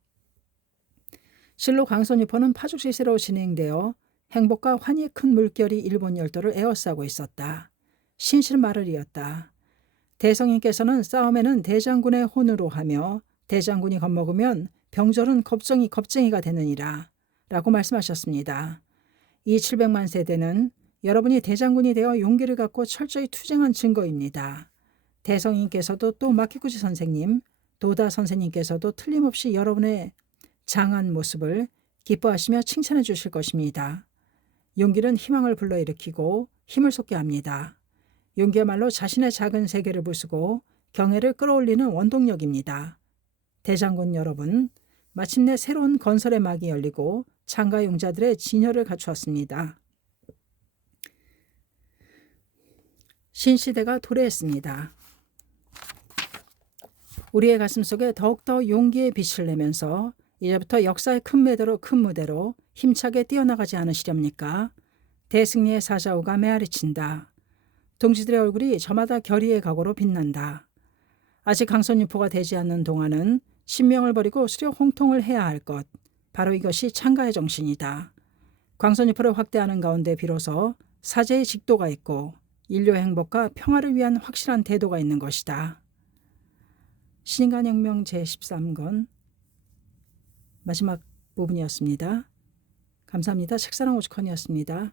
실로 광선유포는 파죽 시세로 진행되어 행복과 환희의 큰 물결이 일본 열도를 에워싸고 있었다. 신실은 말을 이었다. 대성인께서는 싸움에는 대장군의 혼으로 하며 대장군이 겁먹으면 병졸은 겁쟁이가 되느니라 라고 말씀하셨습니다. 이 700만 세대는 여러분이 대장군이 되어 용기를 갖고 철저히 투쟁한 증거입니다. 대성인께서도 또 마키구치 선생님, 도다 선생님께서도 틀림없이 여러분의 장한 모습을 기뻐하시며 칭찬해 주실 것입니다. 용기는 희망을 불러일으키고 힘을 솟게 합니다. 용기야말로 자신의 작은 세계를 부수고 경애를 끌어올리는 원동력입니다. 대장군 여러분, 마침내 새로운 건설의 막이 열리고 창가용자들의 진열을 갖추었습니다. 신시대가 도래했습니다. 우리의 가슴 속에 더욱더 용기의 빛을 내면서 이제부터 역사의 큰 무대로 힘차게 뛰어나가지 않으시렵니까? 대승리의 사자후가 메아리친다. 동지들의 얼굴이 저마다 결의의 각오로 빛난다. 아직 강선유포가 되지 않는 동안은 신명을 버리고 수력 홍통을 해야 할 것, 바로 이것이 창가의 정신이다. 광선유포를 확대하는 가운데 비로소 사제의 직도가 있고 인류의 행복과 평화를 위한 확실한 태도가 있는 것이다. 신인간혁명 제13권 마지막 부분이었습니다. 감사합니다. 책사랑 오죽헌이었습니다.